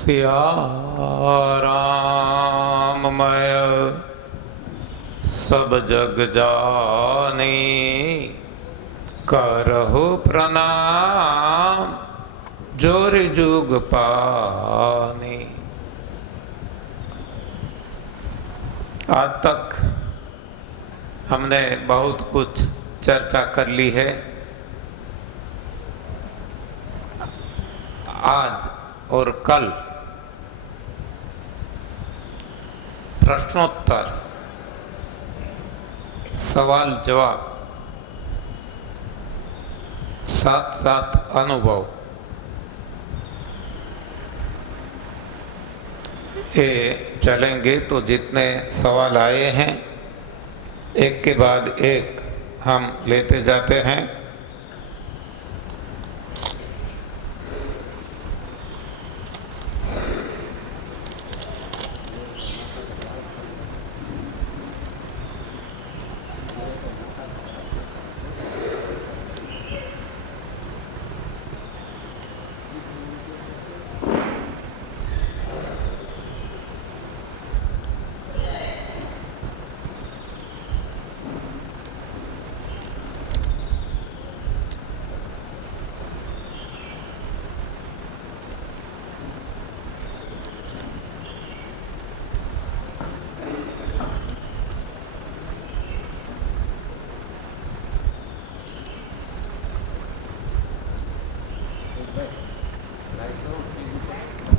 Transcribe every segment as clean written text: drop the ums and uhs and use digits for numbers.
सिया राममय सब जग जानी, करहु प्रणाम जोर जुग पानी। आज तक हमने बहुत कुछ चर्चा कर ली है। आज और कल प्रश्नोत्तर, सवाल जवाब, साथ साथ अनुभव, ये चलेंगे। तो जितने सवाल आए हैं एक के बाद एक हम लेते जाते हैं।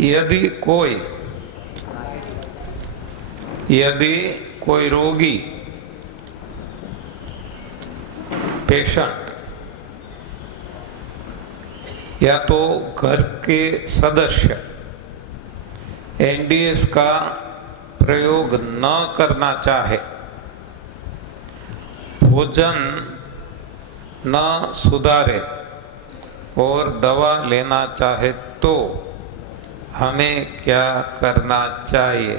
यदि कोई रोगी पेशेंट या तो घर के सदस्य एनडीएस का प्रयोग न करना चाहे, भोजन न सुधारे और दवा लेना चाहे तो हमें क्या करना चाहिए?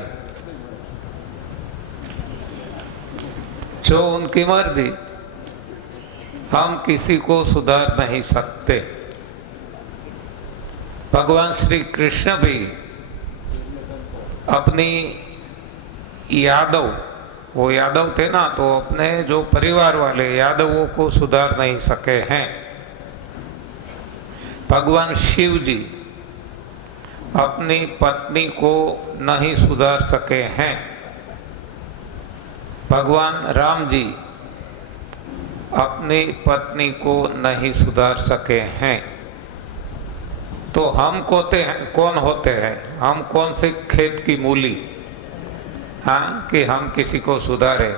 जो उनकी मर्जी, हम किसी को सुधार नहीं सकते। भगवान श्री कृष्ण भी अपनी वो यादव थे ना, तो अपने जो परिवार वाले यादवों को सुधार नहीं सके हैं। भगवान शिव जी अपनी पत्नी को नहीं सुधार सके हैं। भगवान राम जी अपनी पत्नी को नहीं सुधार सके हैं। तो हम कौन होते हैं? हम कौन से खेत की मूली, हाँ, कि हम किसी को सुधारे?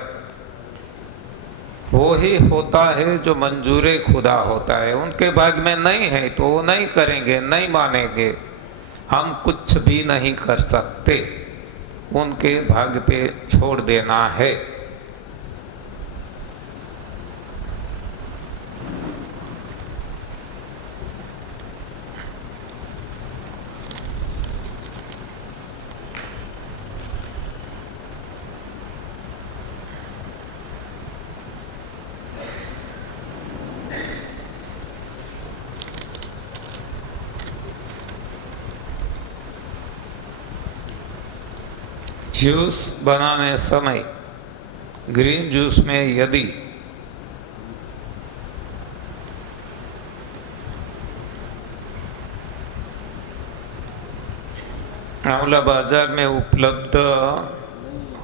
वो ही होता है जो मंजूरे खुदा होता है। उनके भाग में नहीं है तो वो नहीं करेंगे, नहीं मानेंगे। हम कुछ भी नहीं कर सकते, उनके भाग पे छोड़ देना है। जूस बनाने समय ग्रीन जूस में यदि आंवला बाजार में उपलब्ध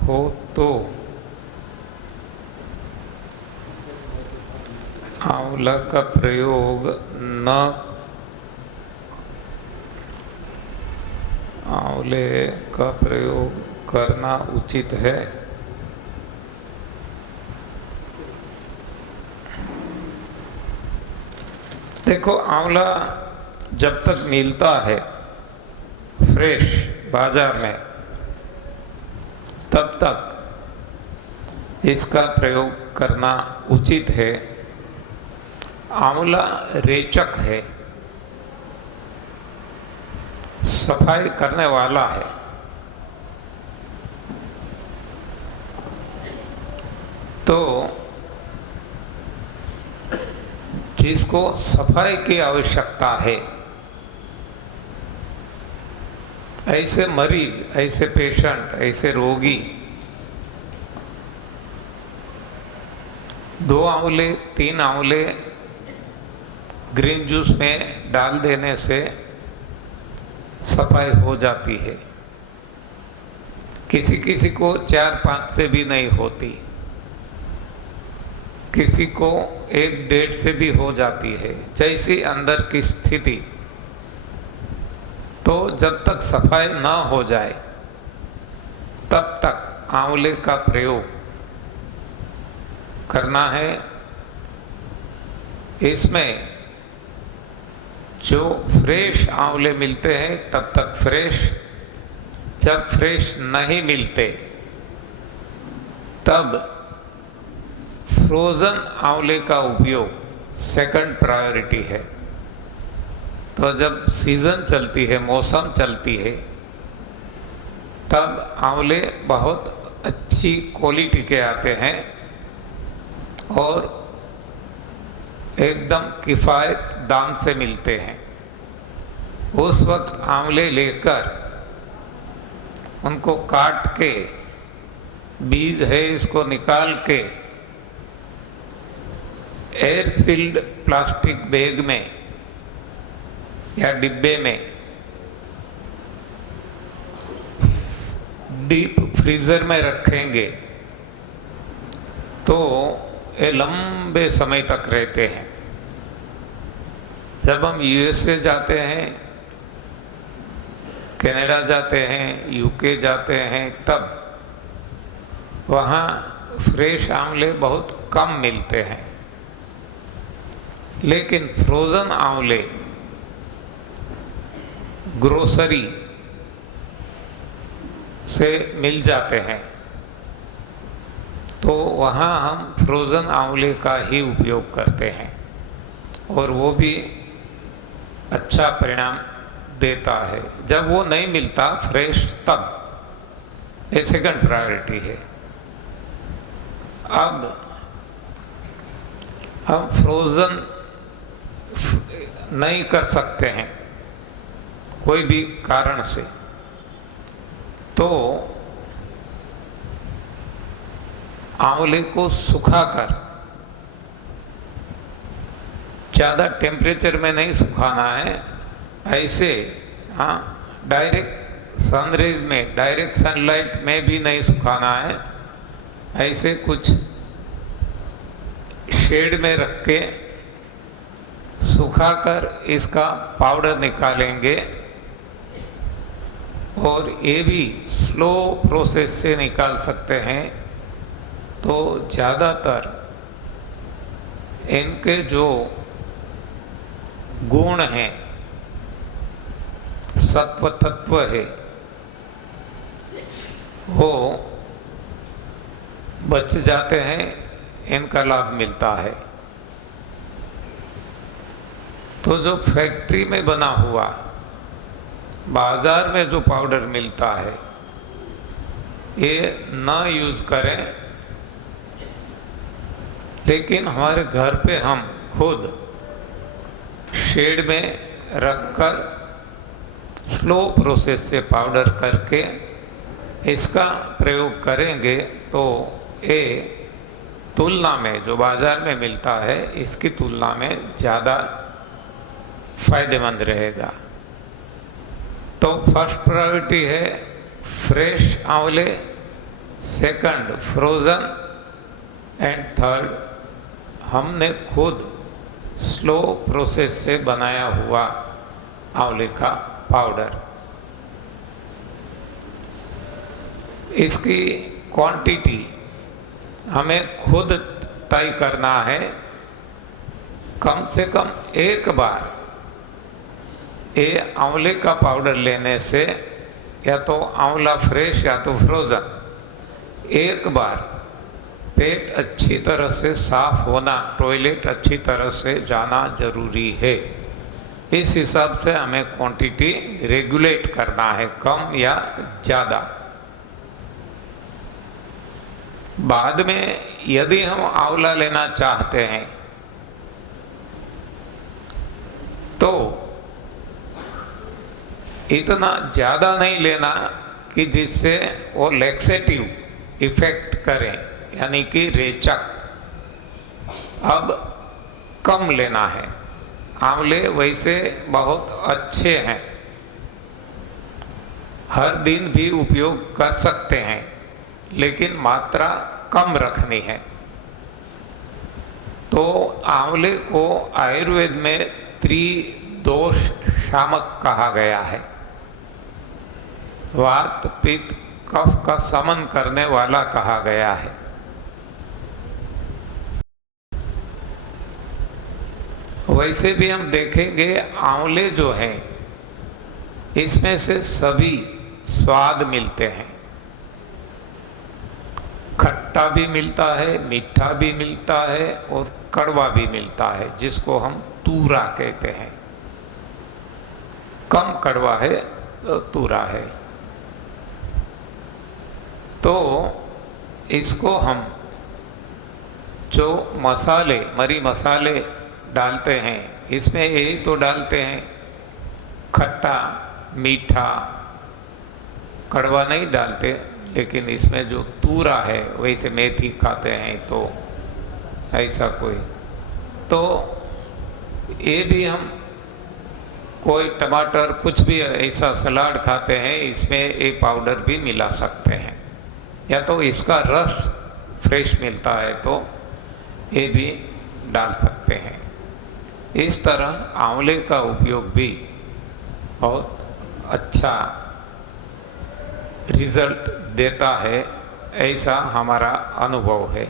हो तो आंवला का प्रयोग आंवले का प्रयोग करना उचित है। देखो, आंवला जब तक मिलता है फ्रेश बाजार में, तब तक इसका प्रयोग करना उचित है। आंवला रेचक है, सफाई करने वाला है। तो जिसको सफाई की आवश्यकता है ऐसे मरीज, ऐसे पेशेंट, ऐसे रोगी 2 आंवले 3 आंवले ग्रीन जूस में डाल देने से सफाई हो जाती है। किसी किसी को 4-5 से भी नहीं होती, किसी को 1-1.5 से भी हो जाती है, जैसी अंदर की स्थिति। तो जब तक सफाई ना हो जाए तब तक आंवले का प्रयोग करना है। इसमें जो फ्रेश आंवले मिलते हैं तब तक फ्रेश, जब फ्रेश नहीं मिलते तब फ्रोज़न आंवले का उपयोग सेकंड प्रायोरिटी है। तो जब सीज़न चलती है, मौसम चलती है, तब आंवले बहुत अच्छी क्वालिटी के आते हैं और एकदम किफ़ायत दाम से मिलते हैं। उस वक्त आंवले लेकर उनको काट के, बीज है इसको निकाल के एयर सील्ड प्लास्टिक बैग में या डिब्बे में डीप फ्रीजर में रखेंगे तो ये लंबे समय तक रहते हैं। जब हम यूएसए जाते हैं, कनाडा जाते हैं, यूके जाते हैं, तब वहाँ फ्रेश आंवले बहुत कम मिलते हैं, लेकिन फ्रोज़न आंवले ग्रोसरी से मिल जाते हैं। तो वहाँ हम फ्रोज़न आंवले का ही उपयोग करते हैं और वो भी अच्छा परिणाम देता है। जब वो नहीं मिलता फ्रेश, तब ये सेकंड प्रायोरिटी है। अब हम फ्रोज़न नहीं कर सकते हैं कोई भी कारण से, तो आंवले को सुखाकर, ज़्यादा टेम्परेचर में नहीं सुखाना है, ऐसे हाँ डायरेक्ट सनरेज में, डायरेक्ट सनलाइट में भी नहीं सुखाना है, ऐसे कुछ शेड में रख के सुखाकर इसका पाउडर निकालेंगे। और ये भी स्लो प्रोसेस से निकाल सकते हैं। तो ज़्यादातर इनके जो गुण हैं, सत्व तत्व है, वो बच जाते हैं, इनका लाभ मिलता है। तो जो फैक्ट्री में बना हुआ, बाजार में जो पाउडर मिलता है, ये ना यूज़ करें। लेकिन हमारे घर पे हम खुद शेड में रखकर स्लो प्रोसेस से पाउडर करके इसका प्रयोग करेंगे तो ये तुलना में जो बाज़ार में मिलता है, इसकी तुलना में ज़्यादा फायदेमंद रहेगा। तो फर्स्ट प्रायोरिटी है फ्रेश आंवले, सेकंड फ्रोज़न, एंड थर्ड हमने खुद स्लो प्रोसेस से बनाया हुआ आंवले का पाउडर। इसकी क्वांटिटी हमें खुद तय करना है। कम से कम एक बार ये आंवले का पाउडर लेने से, या तो आंवला फ्रेश या तो फ्रोज़न, एक बार पेट अच्छी तरह से साफ होना, टॉयलेट अच्छी तरह से जाना जरूरी है। इस हिसाब से हमें क्वांटिटी रेगुलेट करना है, कम या ज़्यादा। बाद में यदि हम आंवला लेना चाहते हैं तो इतना ज़्यादा नहीं लेना कि जिससे वो लैक्सेटिव इफेक्ट करें, यानी कि रेचक। अब कम लेना है। आंवले वैसे बहुत अच्छे हैं, हर दिन भी उपयोग कर सकते हैं, लेकिन मात्रा कम रखनी है। तो आंवले को आयुर्वेद में त्रिदोष शामक कहा गया है। वात पित्त कफ का समन करने वाला कहा गया है। वैसे भी हम देखेंगे आंवले जो हैं इसमें से सभी स्वाद मिलते हैं। खट्टा भी मिलता है, मीठा भी मिलता है और कड़वा भी मिलता है, जिसको हम तूरा कहते हैं। कम कड़वा है तो तूरा है। तो इसको हम जो मसाले, मरी मसाले डालते हैं, इसमें यही तो डालते हैं, खट्टा मीठा कड़वा नहीं डालते। लेकिन इसमें जो तूरा है, वैसे मेथी खाते हैं तो ऐसा कोई, तो ये भी हम कोई टमाटर कुछ भी ऐसा सलाद खाते हैं, इसमें एक पाउडर भी मिला सकते हैं, या तो इसका रस फ्रेश मिलता है तो ये भी डाल सकते हैं। इस तरह आंवले का उपयोग भी बहुत अच्छा रिजल्ट देता है, ऐसा हमारा अनुभव है।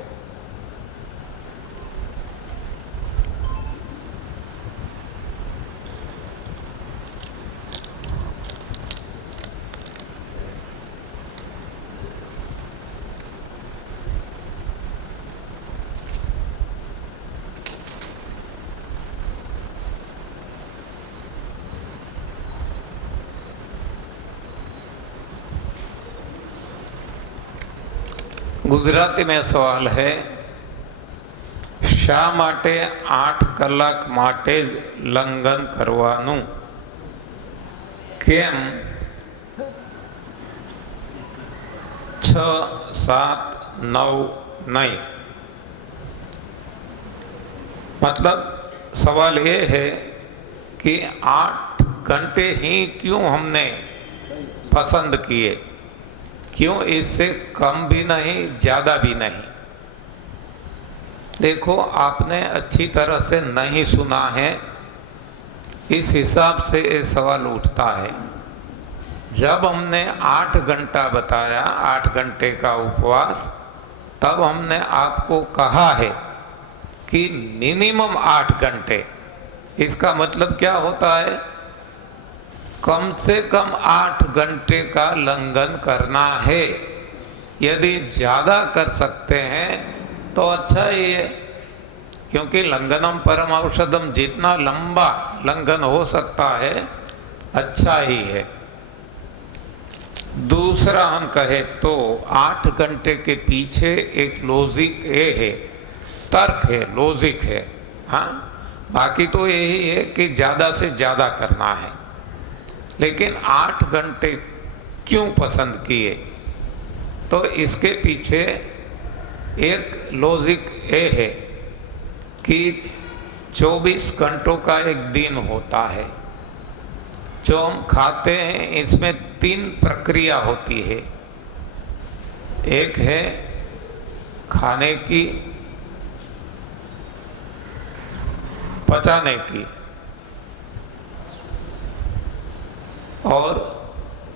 गुजराती में सवाल है, શા માટે 8 કલાક માટે જ લંઘન કરવાનું, કેમ 6, 7, 9 नहीं? मतलब सवाल ये है कि 8 घंटे ही क्यों हमने पसंद किए, क्यों इससे कम भी नहीं ज़्यादा भी नहीं? देखो, आपने अच्छी तरह से नहीं सुना है, इस हिसाब से ये सवाल उठता है। जब हमने 8 घंटा बताया, 8 घंटे का उपवास, तब हमने आपको कहा है कि मिनिमम 8 घंटे। इसका मतलब क्या होता है? कम से कम 8 घंटे का लंघन करना है। यदि ज़्यादा कर सकते हैं तो अच्छा ही है, क्योंकि लंघनम परम औषधम, जितना लंबा लंघन हो सकता है अच्छा ही है। दूसरा हम कहे तो 8 घंटे के पीछे एक लॉजिक ये है, तर्क है, लॉजिक है। हाँ, बाकी तो यही है कि ज़्यादा से ज़्यादा करना है। लेकिन 8 घंटे क्यों पसंद किए? तो इसके पीछे एक लॉजिक ये है कि 24 घंटों का एक दिन होता है। जो हम खाते हैं इसमें 3 प्रक्रिया होती है। एक है खाने की, पचाने की और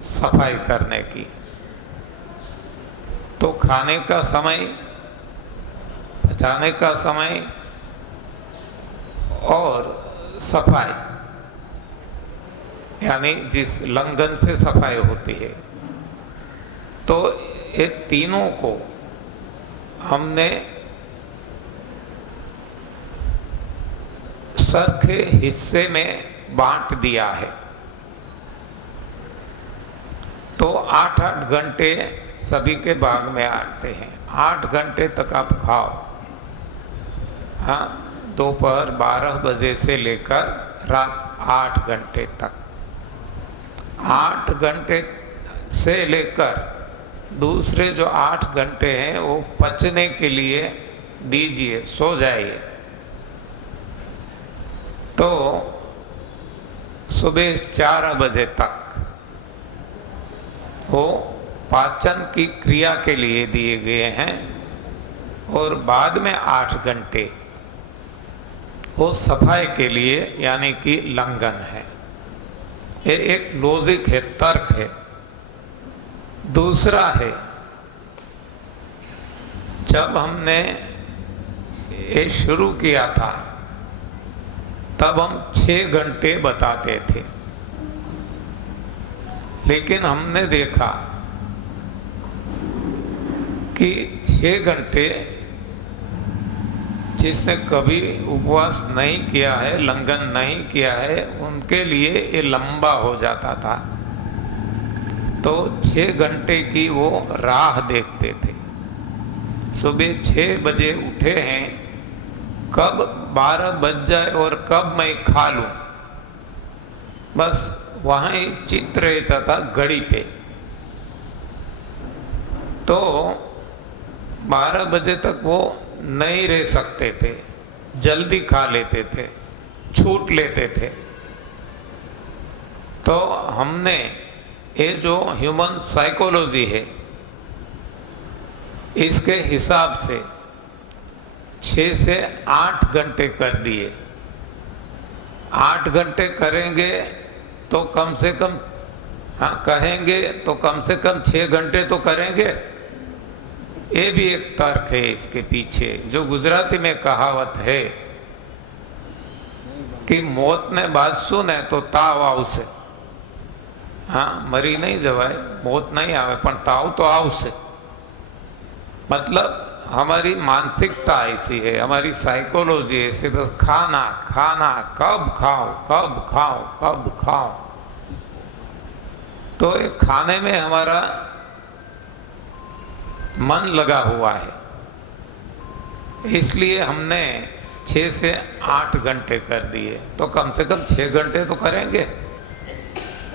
सफाई करने की। तो खाने का समय, पचाने का समय और सफाई, यानी जिस लंघन से सफाई होती है, तो ये तीनों को हमने सरखे हिस्से में बांट दिया है। तो 8-8 घंटे सभी के भाग में आते हैं। 8 घंटे तक आप खाओ। हाँ, दोपहर 12 बजे से लेकर रात 8 घंटे तक 8 घंटे से लेकर दूसरे जो 8 घंटे हैं वो पचने के लिए दीजिए, सो जाइए। तो सुबह 4 बजे तक वो पाचन की क्रिया के लिए दिए गए हैं और बाद में 8 घंटे वो सफाई के लिए यानी कि लंघन है। ये एक लॉजिक है, तर्क है। दूसरा है, जब हमने ये शुरू किया था तब हम 6 घंटे बताते थे, लेकिन हमने देखा कि 6 घंटे जिसने कभी उपवास नहीं किया है, लंघन नहीं किया है, उनके लिए ये लंबा हो जाता था। तो 6 घंटे की वो राह देखते थे। सुबह 6 बजे उठे हैं, कब 12 बज जाए और कब मैं खा लूं, बस वहाँ ही चित्त रहता था घड़ी पे। तो 12 बजे तक वो नहीं रह सकते थे, जल्दी खा लेते थे, छूट लेते थे। तो हमने ये जो ह्यूमन साइकोलॉजी है इसके हिसाब से 6 से 8 घंटे कर दिए। 8 घंटे करेंगे तो कम से कम, हाँ कहेंगे तो कम से कम 6 घंटे तो करेंगे। ये भी एक तर्क है इसके पीछे। जो गुजराती में कहावत है कि मौत ने बात सुने तो ताव आवशे। हाँ, मरी नहीं जवाय, मौत नहीं आवे, पण ताव तो आवशे। मतलब हमारी मानसिकता ऐसी है, हमारी साइकोलॉजी ऐसी, बस खाना खाना, कब खाओ कब खाओ कब खाओ। तो ये खाने में हमारा मन लगा हुआ है, इसलिए हमने 6 से 8 घंटे कर दिए। तो कम से कम 6 घंटे तो करेंगे,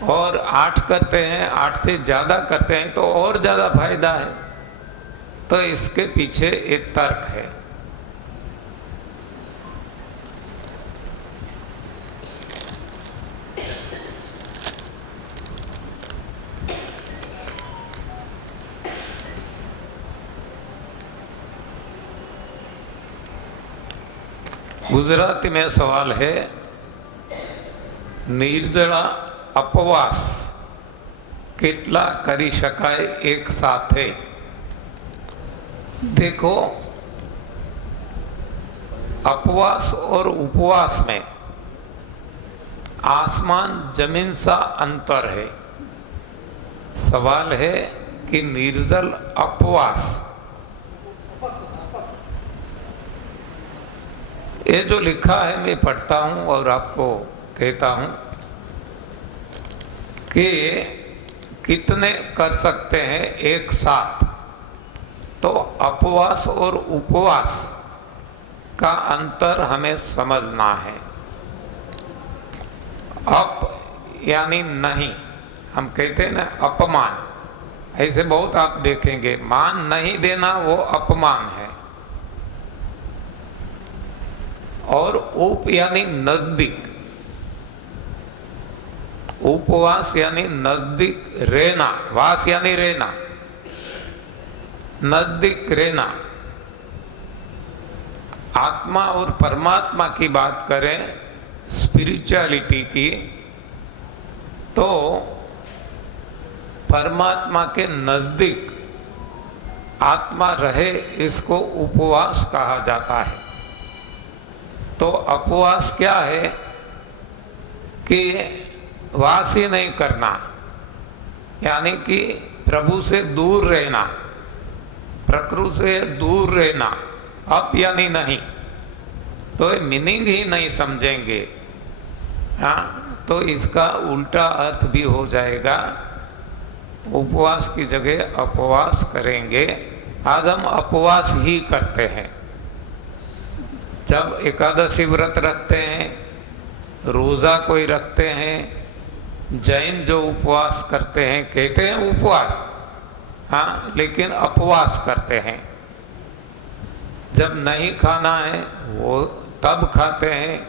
और 8 करते हैं, 8 से ज़्यादा करते हैं तो और ज़्यादा फायदा है। तो इसके पीछे एक तर्क है। गुजराती में सवाल है, निर्जला अपवास કેટલા કરી શકાય એક સાથે? देखो, अपवास और उपवास में आसमान जमीन सा अंतर है। सवाल है कि निर्जल अपवास, ये जो लिखा है मैं पढ़ता हूं और आपको कहता हूं कि कितने कर सकते हैं एक साथ। तो अपवास और उपवास का अंतर हमें समझना है। अप यानी नहीं, हम कहते हैं ना अपमान, ऐसे बहुत आप देखेंगे। मान नहीं देना वो अपमान है। और उप यानी नजदीक, उपवास यानी नजदीक रहना, वास यानी रहना, नजदीक रहना। आत्मा और परमात्मा की बात करें, स्पिरिचुअलिटी की, तो परमात्मा के नजदीक आत्मा रहे, इसको उपवास कहा जाता है। तो अपवास क्या है कि वास ही नहीं करना, यानी कि प्रभु से दूर रहना, प्रकृति से दूर रहना। अप यानी नहीं, तो ये मीनिंग ही नहीं समझेंगे। हाँ, तो इसका उल्टा अर्थ भी हो जाएगा। उपवास की जगह अपवास करेंगे। आज हम अपवास ही करते हैं। जब एकादशी व्रत रखते हैं, रोज़ा कोई रखते हैं, जैन जो उपवास करते हैं, कहते हैं उपवास, हाँ, लेकिन अपवास करते हैं। जब नहीं खाना है वो तब खाते हैं,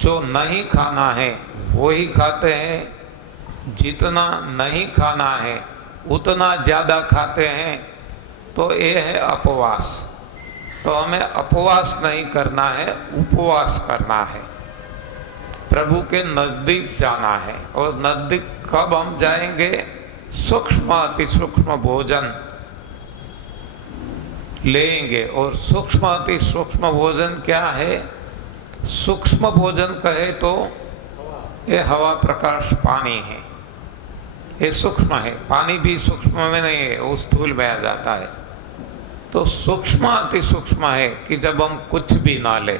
जो नहीं खाना है वो ही खाते हैं, जितना नहीं खाना है उतना ज़्यादा खाते हैं, तो ये है अपवास। तो हमें अपवास नहीं करना है, उपवास करना है, प्रभु के नज़दीक जाना है। और नज़दीक कब हम जाएंगे? सूक्ष्म अति सूक्ष्म भोजन लेंगे। और सूक्ष्म अति सूक्ष्म भोजन क्या है? सूक्ष्म भोजन कहे तो ये हवा प्रकाश पानी है, ये सूक्ष्म है। पानी भी सूक्ष्म में नहीं है, वो स्थूल में आ जाता है। तो सूक्ष्म अति सूक्ष्म है कि जब हम कुछ भी ना ले,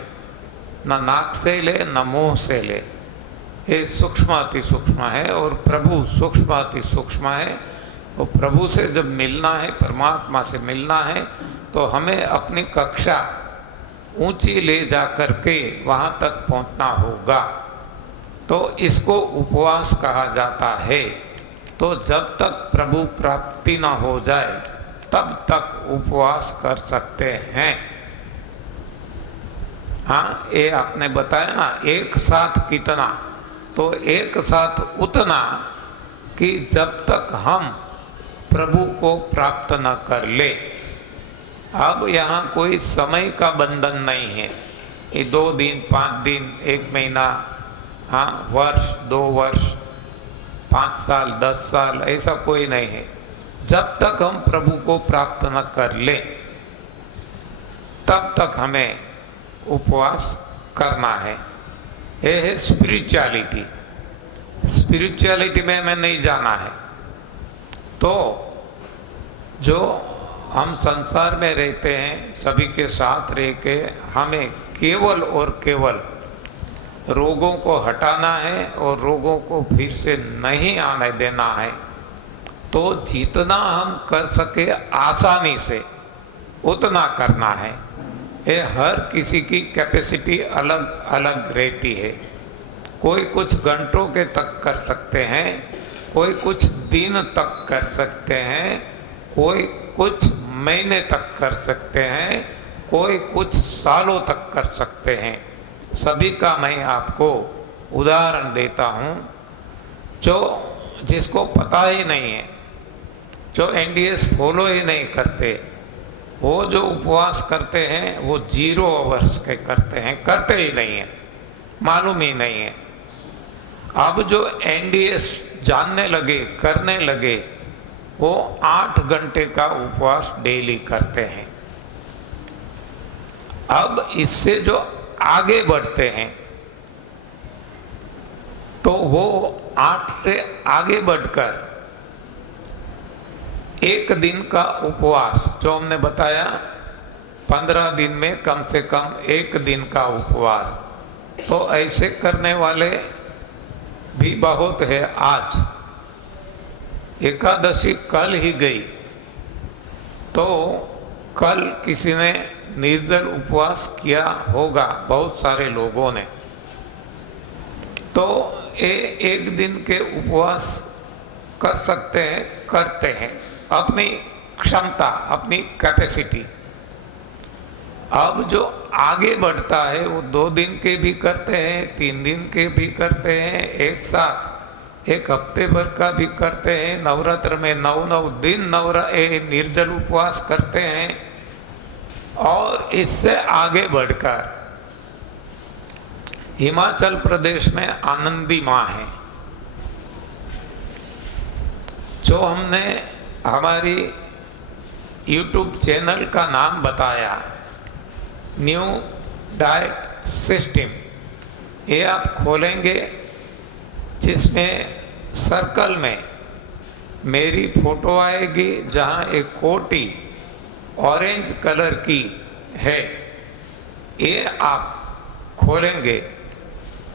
ना नाक से ले ना मुंह से ले, ये सूक्ष्म अति सूक्ष्म है। और प्रभु सूक्ष्म अति सूक्ष्म है। और प्रभु से जब मिलना है, परमात्मा से मिलना है, तो हमें अपनी कक्षा ऊंची ले जा कर के वहाँ तक पहुँचना होगा। तो इसको उपवास कहा जाता है। तो जब तक प्रभु प्राप्ति न हो जाए तब तक उपवास कर सकते हैं। हाँ, ये आपने बताया ना, एक साथ कितना, तो एक साथ उतना कि जब तक हम प्रभु को प्राप्त न कर ले। अब यहाँ कोई समय का बंधन नहीं है, ये 2 दिन 5 दिन 1 महीना, हाँ, वर्ष 2 वर्ष 5 साल 10 साल, ऐसा कोई नहीं है। जब तक हम प्रभु को प्राप्त न कर ले तब तक हमें उपवास करना है। ये है स्पिरिचुअलिटी। स्पिरिचुअलिटी में हमें नहीं जाना है। तो जो हम संसार में रहते हैं, सभी के साथ रह के हमें केवल और केवल रोगों को हटाना है और रोगों को फिर से नहीं आने देना है। तो जितना हम कर सके आसानी से उतना करना है। ये हर किसी की कैपेसिटी अलग अलग रहती है। कोई कुछ घंटों के तक कर सकते हैं, कोई कुछ दिन तक कर सकते हैं, कोई कुछ महीने तक कर सकते हैं, कोई कुछ सालों तक कर सकते हैं। सभी का मैं आपको उदाहरण देता हूँ। जो जिसको पता ही नहीं है, जो एनडीएस फॉलो ही नहीं करते, वो जो उपवास करते हैं वो 0 आवर्स के करते हैं, करते ही नहीं है, मालूम ही नहीं है। अब जो एनडीएस जानने लगे, करने लगे, वो 8 घंटे का उपवास डेली करते हैं। अब इससे जो आगे बढ़ते हैं तो वो 8 से आगे बढ़कर 1 दिन का उपवास, जो हमने बताया 15 दिन में कम से कम 1 दिन का उपवास, तो ऐसे करने वाले भी बहुत है। आज एकादशी कल ही गई, तो कल किसी ने निर्जल उपवास किया होगा, बहुत सारे लोगों ने। तो ये 1 दिन के उपवास कर सकते हैं, करते हैं, अपनी क्षमता, अपनी कैपेसिटी। अब जो आगे बढ़ता है वो 2 दिन के भी करते हैं, 3 दिन के भी करते हैं, एक साथ 1 हफ्ते भर का भी करते हैं। नवरात्र में 9 दिन निर्जल उपवास करते हैं। और इससे आगे बढ़कर हिमाचल प्रदेश में आनंदी माँ है, जो हमने हमारी YouTube चैनल का नाम बताया, न्यू डाइट सिस्टम। ये आप खोलेंगे, जिसमें सर्कल में मेरी फोटो आएगी, जहाँ एक कोटी ऑरेंज कलर की है। ये आप खोलेंगे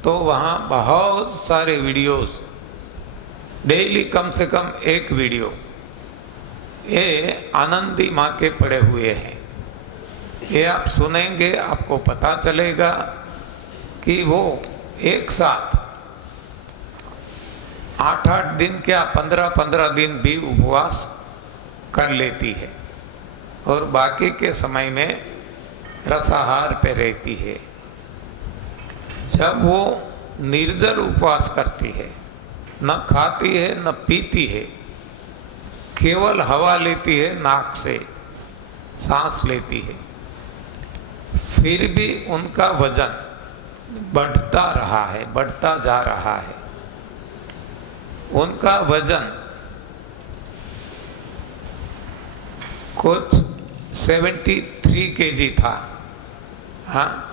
तो वहाँ बहुत सारे वीडियोस, डेली कम से कम 1 वीडियो ये आनंदी माँ के पड़े हुए हैं। ये आप सुनेंगे, आपको पता चलेगा कि वो एक साथ 8-8 दिन क्या 15-15 दिन भी उपवास कर लेती है और बाकी के समय में रसाहार पे रहती है। जब वो निर्जल उपवास करती है, न खाती है न पीती है, केवल हवा लेती है, नाक से सांस लेती है, फिर भी उनका वजन बढ़ता रहा है, बढ़ता जा रहा है। उनका वजन कुछ 73 केजी था। हाँ,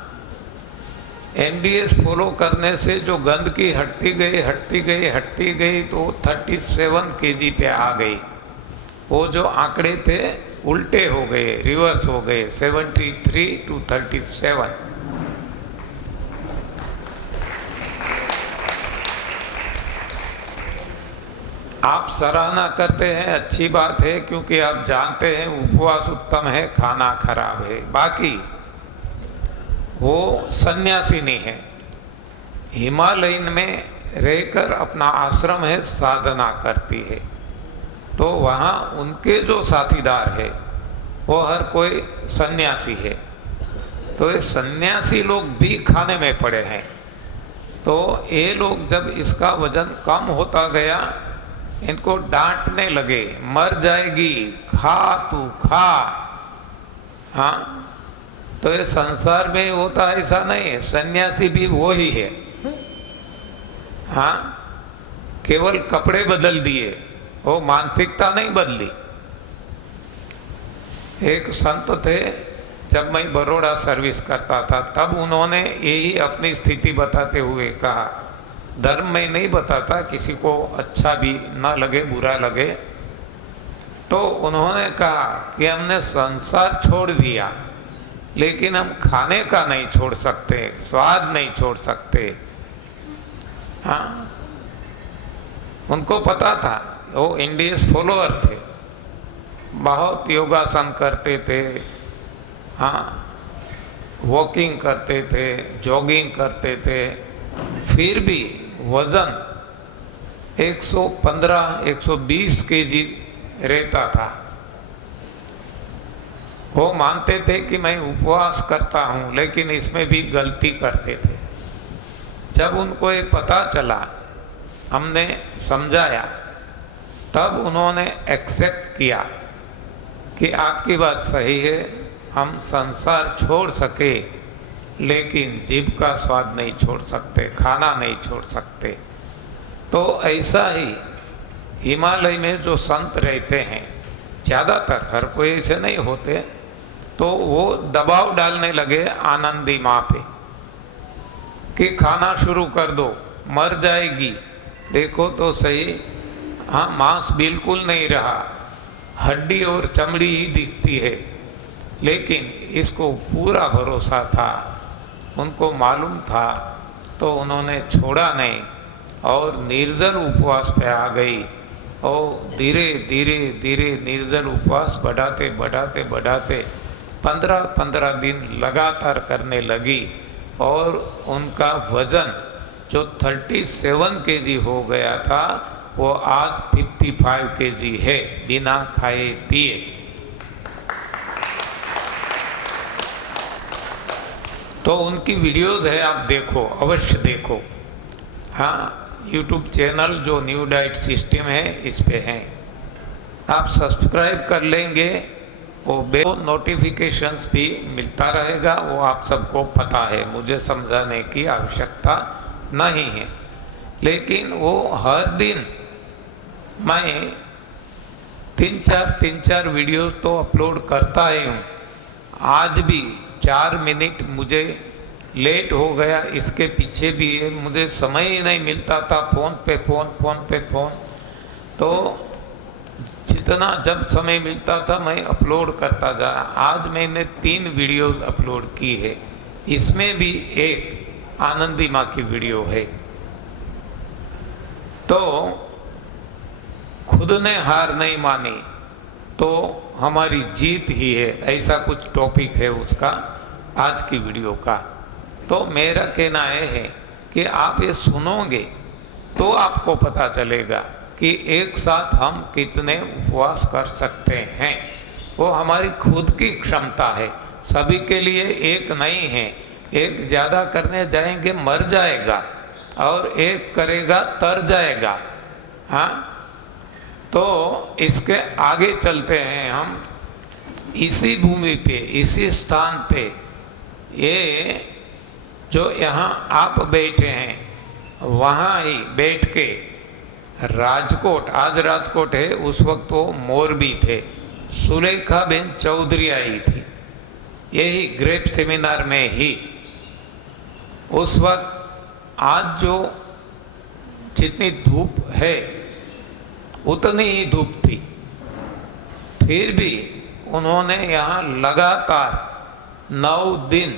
एमडीएस फॉलो करने से जो गंदगी हटती गई हटती गई हटती गई तो 37 केजी पे आ गई। वो जो आंकड़े थे उल्टे हो गए, रिवर्स हो गए, 73 to 37। आप सराहना करते हैं, अच्छी बात है, क्योंकि आप जानते हैं उपवास उत्तम है, खाना खराब है। बाकी वो सन्यासी नहीं है, हिमालयन में रहकर अपना आश्रम है, साधना करती है, तो वहाँ उनके जो साथीदार है वो हर कोई सन्यासी है। तो ये सन्यासी लोग भी खाने में पड़े हैं। तो ये लोग जब इसका वजन कम होता गया, इनको डांटने लगे, मर जाएगी, खा तू खा। हाँ, तो ये संसार में होता ऐसा नहीं है, सन्यासी भी वो ही है। हाँ, केवल कपड़े बदल दिए, वो मानसिकता नहीं बदली। एक संत थे, जब मैं बड़ौदा सर्विस करता था, तब उन्होंने यही अपनी स्थिति बताते हुए कहा, धर्म में नहीं बताता, किसी को अच्छा भी ना लगे बुरा लगे, तो उन्होंने कहा कि हमने संसार छोड़ दिया, लेकिन हम खाने का नहीं छोड़ सकते, स्वाद नहीं छोड़ सकते। हाँ, उनको पता था, वो इंडियस फॉलोअर थे, बहुत योगासन करते थे। हाँ, वॉकिंग करते थे, जॉगिंग करते थे, फिर भी वजन 115-120 केजी रहता था। वो मानते थे कि मैं उपवास करता हूँ, लेकिन इसमें भी गलती करते थे। जब उनको ये पता चला, हमने समझाया, तब उन्होंने एक्सेप्ट किया कि आपकी बात सही है, हम संसार छोड़ सके, लेकिन जीभ का स्वाद नहीं छोड़ सकते, खाना नहीं छोड़ सकते। तो ऐसा ही हिमालय में जो संत रहते हैं, ज़्यादातर, हर कोई ऐसे नहीं होते, तो वो दबाव डालने लगे आनंदी माँ पे कि खाना शुरू कर दो, मर जाएगी, देखो तो सही। हाँ, मांस बिल्कुल नहीं रहा, हड्डी और चमड़ी ही दिखती है, लेकिन इसको पूरा भरोसा था, उनको मालूम था, तो उन्होंने छोड़ा नहीं और निर्जल उपवास पे आ गई। और धीरे धीरे धीरे निर्जल उपवास बढ़ाते बढ़ाते बढ़ाते 15-15 दिन लगातार करने लगी और उनका वजन जो 37 केजी हो गया था, वो आज 55 केजी है, बिना खाए पिए। तो उनकी वीडियोस है, आप देखो, अवश्य देखो। हाँ, यूट्यूब चैनल जो न्यू डाइट सिस्टम है, इस पे हैं, आप सब्सक्राइब कर लेंगे, वो नोटिफिकेशंस भी मिलता रहेगा। वो आप सबको पता है, मुझे समझाने की आवश्यकता नहीं है। लेकिन वो हर दिन मैं 3-4 वीडियोस तो अपलोड करता ही हूँ। आज भी 4 मिनट मुझे लेट हो गया, इसके पीछे भी है, मुझे समय ही नहीं मिलता था, फ़ोन पे फ़ोन। तो जितना जब समय मिलता था मैं अपलोड करता जा। आज मैंने 3 वीडियोस अपलोड की है, इसमें भी एक आनंदी माँ की वीडियो है। तो खुद ने हार नहीं मानी तो हमारी जीत ही है, ऐसा कुछ टॉपिक है उसका, आज की वीडियो का। तो मेरा कहना यह है कि आप ये सुनोगे तो आपको पता चलेगा कि एक साथ हम कितने उपवास कर सकते हैं। वो हमारी खुद की क्षमता है, सभी के लिए एक नहीं है। एक ज़्यादा करने जाएंगे मर जाएगा और एक करेगा तर जाएगा। हाँ, तो इसके आगे चलते हैं हम। इसी भूमि पे, इसी स्थान पे, ये जो यहाँ आप बैठे हैं वहाँ ही बैठ के राजकोट, आज राजकोट है, उस वक्त वो मोरबी थे, सुलेखा बेन चौधरी आई थी, यही ग्रेप सेमिनार में ही। उस वक्त आज जो जितनी धूप है उतनी ही धूप थी, फिर भी उन्होंने यहाँ लगातार 9 दिन,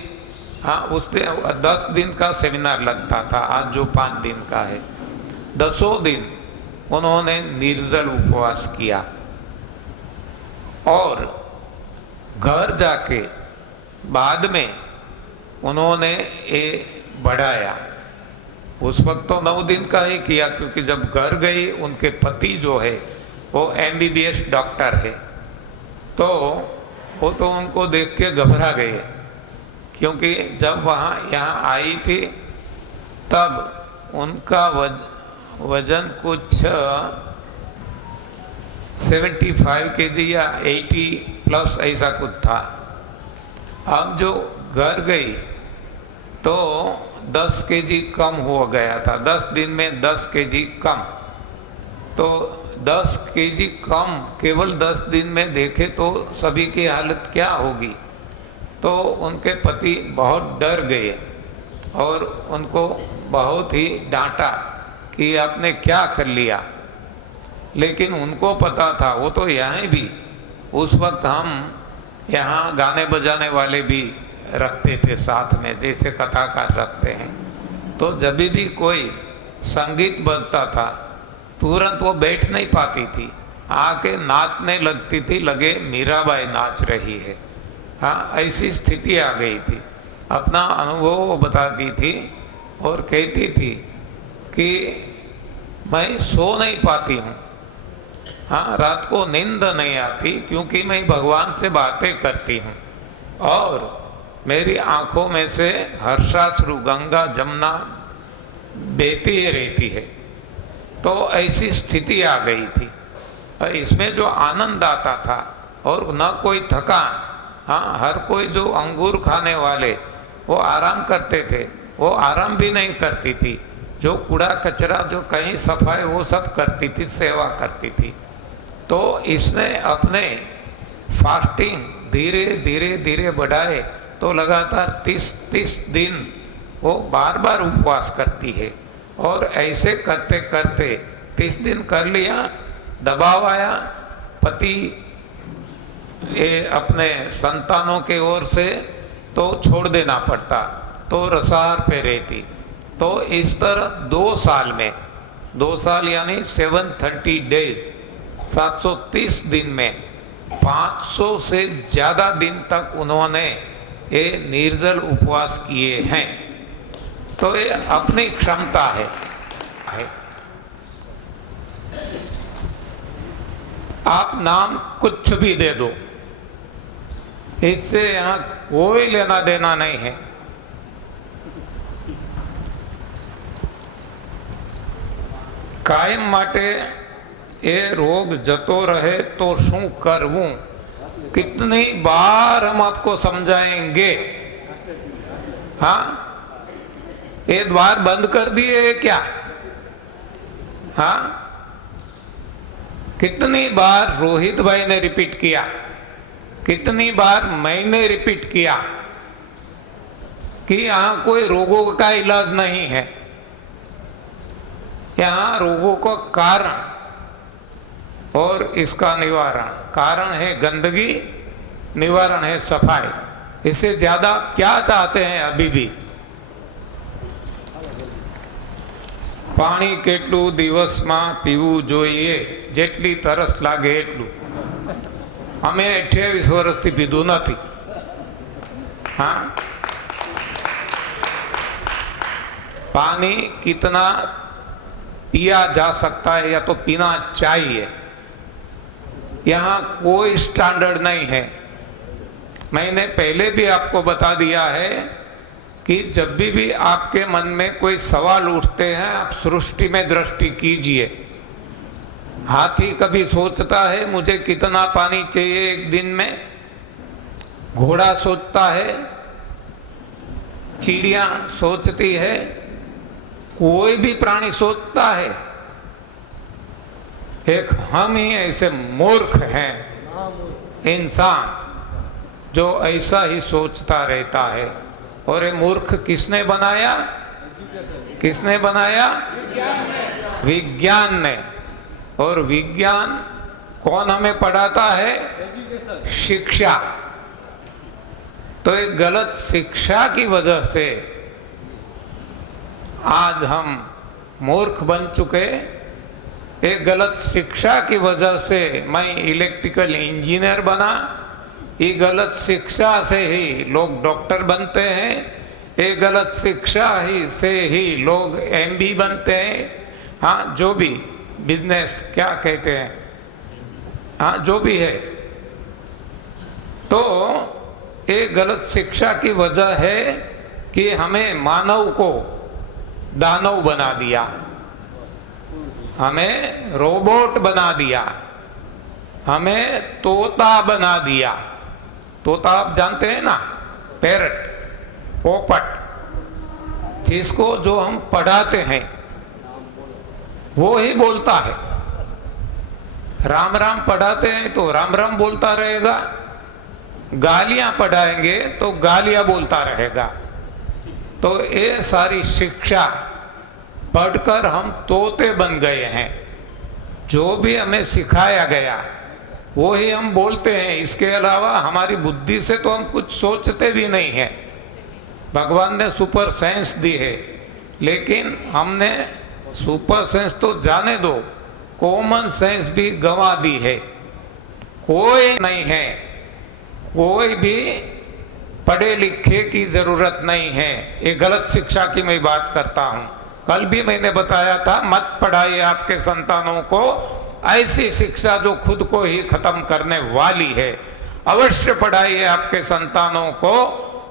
हाँ उस दिन 10 दिन का सेमिनार लगता था, आज जो 5 दिन का है, 10 दिन उन्होंने निर्जल उपवास किया। और घर जाके बाद में उन्होंने ये बढ़ाया। उस वक्त तो 9 दिन का ही किया, क्योंकि जब घर गई उनके पति जो है वो MBBS डॉक्टर है, तो वो तो उनको देख के घबरा गए, क्योंकि जब वहाँ यहाँ आई थी तब उनका वजन कुछ 75 kg या 80 प्लस ऐसा कुछ था। अब जो घर गई तो 10 kg कम हो गया था, 10 दिन में 10 kg कम। तो 10 kg कम केवल 10 दिन में देखे तो सभी की हालत क्या होगी। तो उनके पति बहुत डर गए और उनको बहुत ही डांटा कि आपने क्या कर लिया। लेकिन उनको पता था, वो तो यहाँ भी उस वक्त हम यहाँ गाने बजाने वाले भी रखते थे साथ में, जैसे कथाकार रखते हैं। तो जब भी कोई संगीत बजता था तुरंत वो बैठ नहीं पाती थी, आके नाचने लगती थी, लगे मीराबाई नाच रही है। हाँ, ऐसी स्थिति आ गई थी। अपना अनुभव वो बताती थी और कहती थी कि मैं सो नहीं पाती हूँ, हाँ रात को नींद नहीं आती, क्योंकि मैं भगवान से बातें करती हूँ और मेरी आँखों में से हर्षाश्रु गंगा जमुना बहती ही रहती है। तो ऐसी स्थिति आ गई थी। और इसमें जो आनंद आता था और न कोई थकान, हाँ हर कोई जो अंगूर खाने वाले वो आराम करते थे, वो आराम भी नहीं करती थी। जो कूड़ा कचरा जो कहीं सफाई वो सब करती थी, सेवा करती थी। तो इसने अपने फास्टिंग धीरे धीरे धीरे बढ़ाए, तो लगातार 30 दिन वो बार बार उपवास करती है। और ऐसे करते करते 30 दिन कर लिया, दबाव आया, पति अपने संतानों के ओर से तो छोड़ देना पड़ता, तो रसार पे रहती। तो इस तरह 2 साल में, 2 साल यानी 730 डेज, 730 दिन में 500 से ज़्यादा दिन तक उन्होंने ये निर्जल उपवास किए हैं। तो ये अपनी क्षमता है। आप नाम कुछ भी दे दो, इससे यहाँ कोई लेना देना नहीं है। कायम माटे ये रोग जतो रहे तो शू करवूं, कितनी बार हम आपको समझाएंगे। हाँ, ये द्वार बंद कर दिए क्या? हाँ, कितनी बार रोहित भाई ने रिपीट किया, कितनी बार मैंने रिपीट किया कि यहाँ कोई रोगों का इलाज नहीं है। यहाँ रोगों का कारण और इसका निवारण, कारण है गंदगी, निवारण है सफाई। इससे ज्यादा क्या चाहते हैं? अभी भी पानी केटलू दिवस में पीवू जोईए, जेटली तरस लागे एटलू। અમે 28 વર્ષથી પીધું નથી। हाँ, पानी कितना पिया जा सकता है या तो पीना चाहिए। यहाँ कोई स्टैंडर्ड नहीं है। मैंने पहले भी आपको बता दिया है कि जब भी आपके मन में कोई सवाल उठते हैं, आप सृष्टि में दृष्टि कीजिए। हाथी कभी सोचता है मुझे कितना पानी चाहिए एक दिन में, घोड़ा सोचता है, चिड़िया सोचती है, कोई भी प्राणी सोचता है। एक हम ही ऐसे मूर्ख हैं, इंसान, जो ऐसा ही सोचता रहता है। और ये मूर्ख किसने बनाया? किसने बनाया? विज्ञान ने। और विज्ञान कौन हमें पढ़ाता है? शिक्षा। तो एक गलत शिक्षा की वजह से आज हम मूर्ख बन चुके। एक गलत शिक्षा की वजह से मैं इलेक्ट्रिकल इंजीनियर बना। ये गलत शिक्षा से ही लोग डॉक्टर बनते हैं। ये गलत शिक्षा ही से ही लोग एमबी बनते हैं। हाँ, जो भी बिजनेस क्या कहते हैं, हाँ जो भी है। तो ये गलत शिक्षा की वजह है कि हमें मानव को दानव बना दिया, हमें रोबोट बना दिया, हमें तोता बना दिया। तोता आप जानते हैं ना, पैरट, पोपट, जिसको जो हम पढ़ाते हैं वो ही बोलता है। राम राम पढ़ाते हैं तो राम राम बोलता रहेगा, गालियां पढ़ाएंगे तो गालियां बोलता रहेगा। तो ये सारी शिक्षा पढ़कर हम तोते बन गए हैं। जो भी हमें सिखाया गया वो ही हम बोलते हैं। इसके अलावा हमारी बुद्धि से तो हम कुछ सोचते भी नहीं हैं। भगवान ने सुपर सेंस दी है, लेकिन हमने सुपर सेंस तो जाने दो, कॉमन सेंस भी गंवा दी है। कोई नहीं है, कोई भी पढ़े लिखे की जरूरत नहीं है। ये गलत शिक्षा की मैं बात करता हूं। कल भी मैंने बताया था, मत पढ़ाइए आपके संतानों को ऐसी शिक्षा जो खुद को ही खत्म करने वाली है। अवश्य पढ़ाइए आपके संतानों को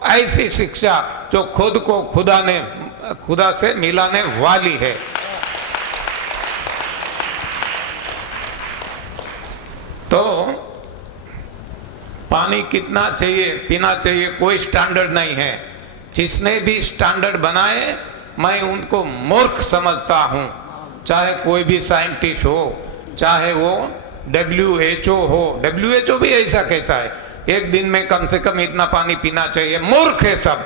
ऐसी शिक्षा जो खुद को खुदा से मिलाने वाली है। तो पानी कितना चाहिए, पीना चाहिए, कोई स्टैंडर्ड नहीं है। जिसने भी स्टैंडर्ड बनाए मैं उनको मूर्ख समझता हूं। चाहे कोई भी साइंटिस्ट हो, चाहे वो WHO हो। WHO भी ऐसा कहता है, एक दिन में कम से कम इतना पानी पीना चाहिए। मूर्ख है सब।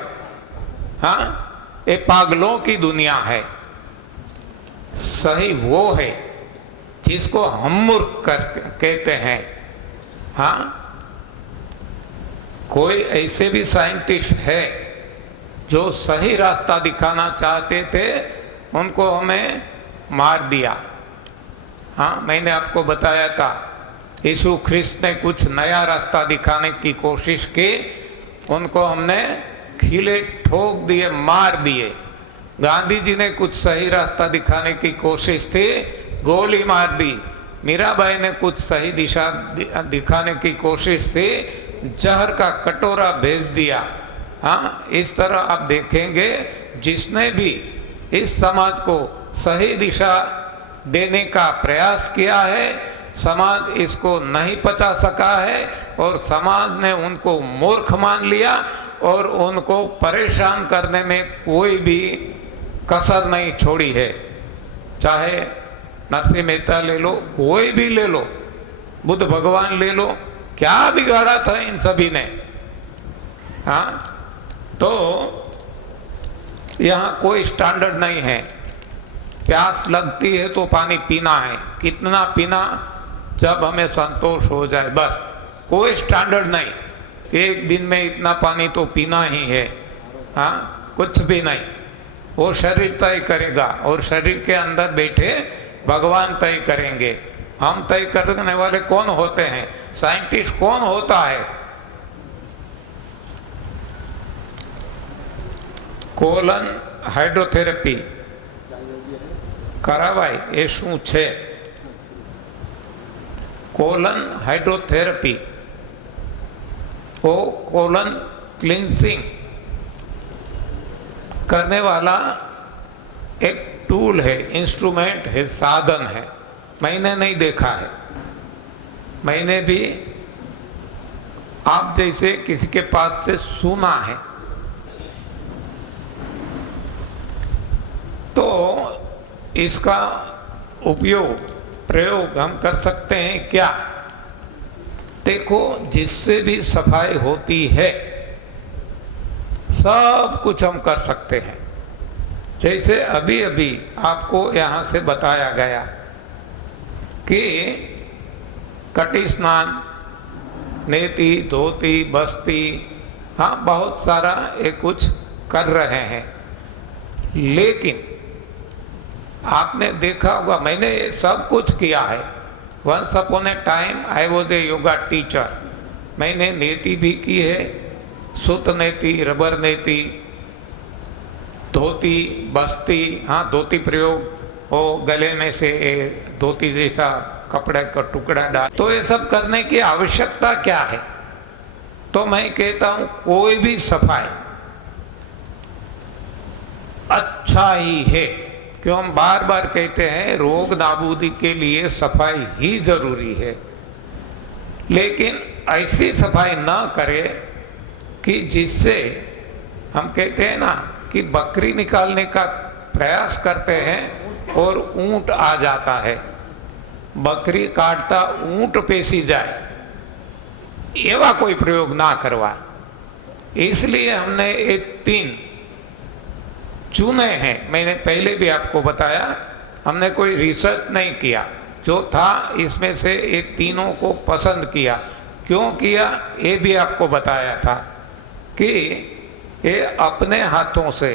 हाँ, ये पागलों की दुनिया है। सही वो है जिसको हम मूर्ख कहते हैं। हाँ, कोई ऐसे भी साइंटिस्ट है जो सही रास्ता दिखाना चाहते थे, उनको हमें मार दिया। हाँ, मैंने आपको बताया था, यीशु ख्रिस्त ने कुछ नया रास्ता दिखाने की कोशिश की, उनको हमने खीले ठोक दिए, मार दिए। गांधी जी ने कुछ सही रास्ता दिखाने की कोशिश थी, गोली मार दी। मीराबाई ने कुछ सही दिशा दिखाने की कोशिश थी, जहर का कटोरा भेज दिया। हाँ, इस तरह आप देखेंगे जिसने भी इस समाज को सही दिशा देने का प्रयास किया है, समाज इसको नहीं पचा सका है और समाज ने उनको मूर्ख मान लिया और उनको परेशान करने में कोई भी कसर नहीं छोड़ी है। चाहे नरसिंह मेहता ले लो, कोई भी ले लो, बुद्ध भगवान ले लो, क्या बिगाड़ा था इन सभी ने। हाँ, तो यहाँ कोई स्टैंडर्ड नहीं है। प्यास लगती है तो पानी पीना है, कितना पीना, जब हमें संतोष हो जाए, बस। कोई स्टैंडर्ड नहीं, एक दिन में इतना पानी तो पीना ही है। हाँ, कुछ भी नहीं, वो शरीर तय करेगा और शरीर के अंदर बैठे भगवान तय करेंगे। हम तय करने वाले कौन होते हैं? साइंटिस्ट कौन होता है? कोलन हाइड्रोथेरेपी કરાવાય એ શું છે? कोलन हाइड्रोथेरेपी, वो कोलन क्लिनसिंग करने वाला एक टूल है, इंस्ट्रूमेंट है, साधन है। मैंने नहीं देखा है, मैंने भी आप जैसे किसी के पास से सुना है। तो इसका उपयोग प्रयोग हम कर सकते हैं क्या? देखो, जिससे भी सफाई होती है सब कुछ हम कर सकते हैं। जैसे अभी अभी आपको यहाँ से बताया गया कि कटी स्नान, नेति, धोती, बस्ती, हाँ बहुत सारा ये कुछ कर रहे हैं। लेकिन आपने देखा होगा, मैंने ये सब कुछ किया है। Once upon a time I was a yoga teacher. मैंने नेति भी की है, सूत नेति, रबर नेति, धोती, बस्ती, हाँ धोती प्रयोग, वो गले में से धोती जैसा कपड़े का टुकड़ा डाल। तो ये सब करने की आवश्यकता क्या है? तो मैं कहता हूँ कोई भी सफाई अच्छा ही है। क्यों हम बार बार कहते हैं रोग नाबूदी के लिए सफाई ही जरूरी है, लेकिन ऐसी सफाई ना करें कि जिससे हम कहते हैं ना कि बकरी निकालने का प्रयास करते हैं और ऊंट आ जाता है, बकरी काटता ऊंट पेशी जाए, एवा कोई प्रयोग ना करवा। इसलिए हमने ये 3 चुने हैं। मैंने पहले भी आपको बताया, हमने कोई रिसर्च नहीं किया, जो था इसमें से ये तीनों को पसंद किया। क्यों किया ये भी आपको बताया था कि ये अपने हाथों से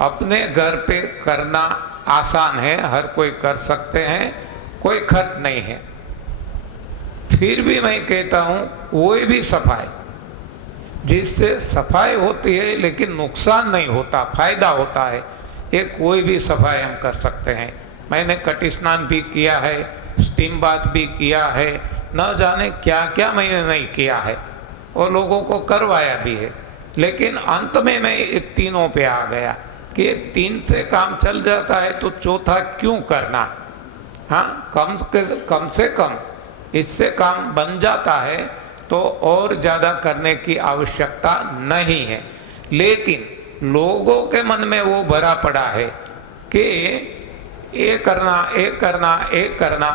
अपने घर पे करना आसान है, हर कोई कर सकते हैं, कोई खर्च नहीं है। फिर भी मैं कहता हूँ कोई भी सफाई जिससे सफाई होती है लेकिन नुकसान नहीं होता, फायदा होता है, ये कोई भी सफाई हम कर सकते हैं। मैंने कटी स्नान भी किया है, स्टीम बाथ भी किया है, न जाने क्या क्या मैंने नहीं किया है और लोगों को करवाया भी है। लेकिन अंत में मैं ये तीनों पे आ गया कि 3 से काम चल जाता है तो चौथा क्यों करना? हाँ, कम से कम इससे काम बन जाता है तो और ज़्यादा करने की आवश्यकता नहीं है। लेकिन लोगों के मन में वो भरा पड़ा है कि ये करना, ये करना, ये करना।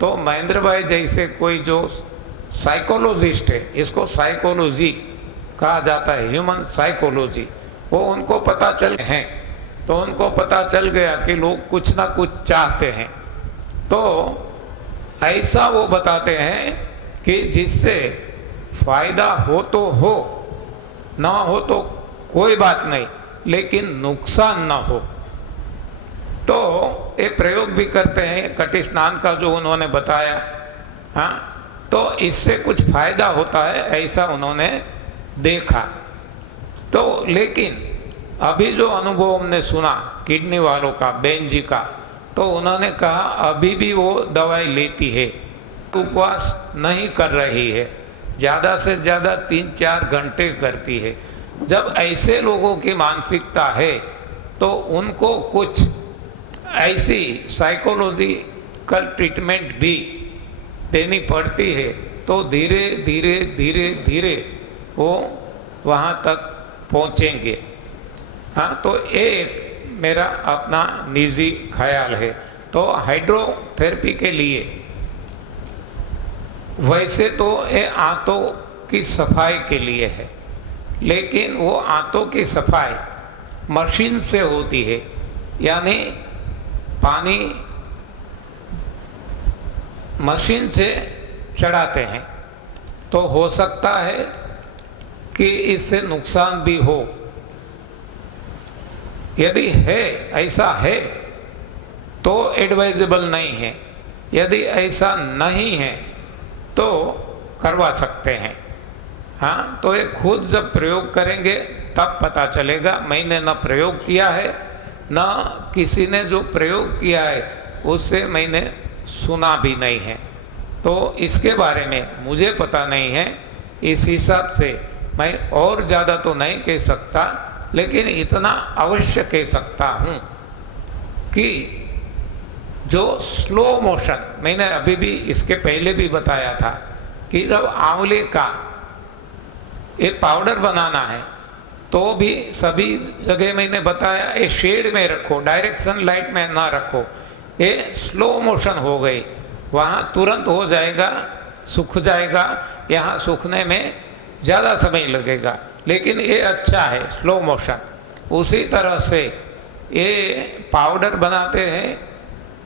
तो महेंद्र भाई जैसे कोई जो साइकोलॉजिस्ट है, इसको साइकोलॉजी कहा जाता है, ह्यूमन साइकोलॉजी, वो उनको पता चल हैं, तो उनको पता चल गया कि लोग कुछ ना कुछ चाहते हैं। तो ऐसा वो बताते हैं कि जिससे फायदा हो तो हो, ना हो तो कोई बात नहीं, लेकिन नुकसान ना हो। तो ये प्रयोग भी करते हैं, कटी स्नान का जो उन्होंने बताया, हाँ, तो इससे कुछ फायदा होता है ऐसा उन्होंने देखा। तो लेकिन अभी जो अनुभव हमने सुना किडनी वालों का, बहन जी का, तो उन्होंने कहा अभी भी वो दवाई लेती है, उपवास नहीं कर रही है, ज़्यादा से ज़्यादा 3-4 घंटे करती है। जब ऐसे लोगों की मानसिकता है तो उनको कुछ ऐसी साइकोलॉजिकल ट्रीटमेंट भी देनी पड़ती है, तो धीरे धीरे धीरे धीरे वो वहाँ तक पहुँचेंगे। हाँ, तो एक मेरा अपना निजी ख्याल है। तो हाइड्रोथेरेपी के लिए वैसे तो ये आंतों की सफाई के लिए है, लेकिन वो आंतों की सफाई मशीन से होती है, यानी पानी मशीन से चढ़ाते हैं। तो हो सकता है कि इससे नुकसान भी हो। यदि है, ऐसा है तो एडवाइजेबल नहीं है, यदि ऐसा नहीं है तो करवा सकते हैं। हाँ, तो ये खुद जब प्रयोग करेंगे तब पता चलेगा। मैंने न प्रयोग किया है, न किसी ने जो प्रयोग किया है उससे मैंने सुना भी नहीं है, तो इसके बारे में मुझे पता नहीं है। इस हिसाब से मैं और ज़्यादा तो नहीं कह सकता, लेकिन इतना अवश्य कह सकता हूँ कि जो स्लो मोशन, मैंने अभी भी इसके पहले भी बताया था कि जब आंवले का एक पाउडर बनाना है तो भी सभी जगह मैंने बताया ये शेड में रखो, डायरेक्शन लाइट में ना रखो। ये स्लो मोशन हो गई, वहाँ तुरंत हो जाएगा, सूख जाएगा, यहाँ सूखने में ज़्यादा समय लगेगा, लेकिन ये अच्छा है स्लो मोशन। उसी तरह से ये पाउडर बनाते हैं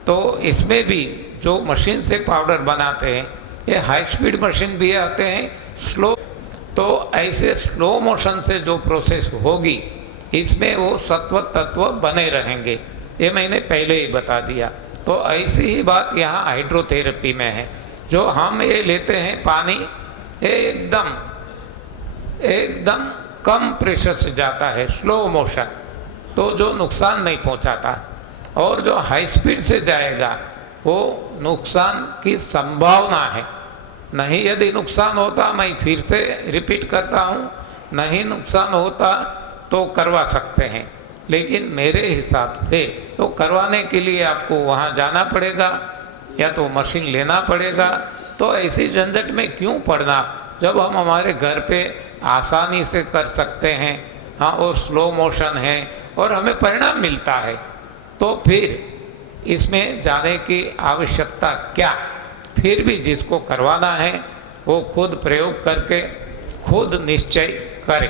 तो इसमें भी जो मशीन से पाउडर बनाते हैं ये हाई स्पीड मशीन भी आते हैं, स्लो। तो ऐसे स्लो मोशन से जो प्रोसेस होगी इसमें वो सत्व तत्व बने रहेंगे, ये मैंने पहले ही बता दिया। तो ऐसी ही बात यहाँ हाइड्रोथेरेपी में है। जो हम ये लेते हैं पानी, ये एकदम कम प्रेशर से जाता है, स्लो मोशन, तो जो नुकसान नहीं पहुँचाता। और जो हाई स्पीड से जाएगा वो नुकसान की संभावना है। नहीं यदि नुकसान होता, मैं फिर से रिपीट करता हूँ, नहीं नुकसान होता तो करवा सकते हैं, लेकिन मेरे हिसाब से तो करवाने के लिए आपको वहाँ जाना पड़ेगा या तो मशीन लेना पड़ेगा। तो ऐसी झंझट में क्यों पड़ना जब हम हमारे घर पे आसानी से कर सकते हैं। हाँ, और स्लो मोशन है और हमें परिणाम मिलता है, तो फिर इसमें जाने की आवश्यकता क्या। फिर भी जिसको करवाना है वो खुद प्रयोग करके खुद निश्चय करे।